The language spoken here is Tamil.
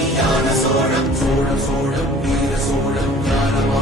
சோழம் சோழம் சோழம் வீர சோழம் ஞானமா